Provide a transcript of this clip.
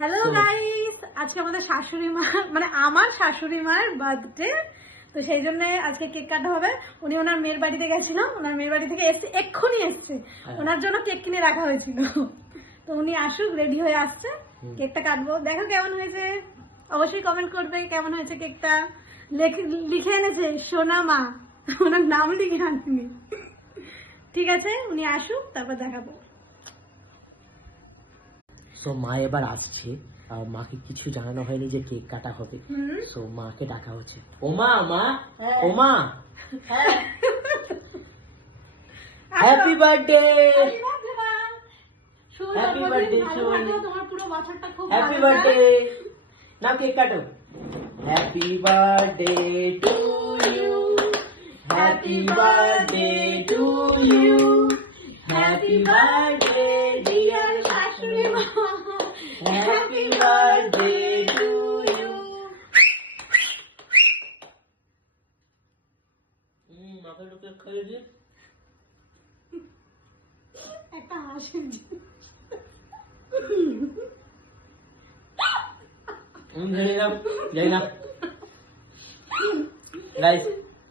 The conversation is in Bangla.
হ্যালো গাইস, আজকে আমাদের শাশুড়ি মা মানে আমার শাশুড়ি মায়ের বার্থডে, তো সেই জন্য আজকে কেক কাটা হবে। উনি ওনার মেয়ের বাড়িতে গেছিল, ওনার মেয়ের বাড়ি থেকে এসে এক্ষুনি এসছে, ওনার জন্য কেক কিনে রাখা হয়েছিল। তো উনি আসুক, রেডি হয়ে আসছে, কেকটা কাটবো। দেখো কেমন হয়েছে, অবশ্যই কমেন্ট করবে কেমন হয়েছে কেকটা। লিখে এনেছে সোনা মা, ওনার নাম লিখে আনেনি। ঠিক আছে, উনি আসুক তারপর দেখাবো। সো মা এবার আসছে, মাকে কিছু জানানো হয়নি যে কেক কাটা হবে। সো মাকে ডাকা হচ্ছে। ও মা, মা, ও মা, হ্যাপি বার্থডে, হ্যাপি বার্থডে, তোমার পুরো বছরটা খুব হ্যাপি বার্থডে। নাও কেক কাটো। Happy birthday to you, happy birthday to you, happy birthday dear শাশুড়ি মা, হ্যাপি বার্থডে টু ইউ। মাকে লোকে খেয়ে দিয়ে একটা হাসি। যাই না গাইস।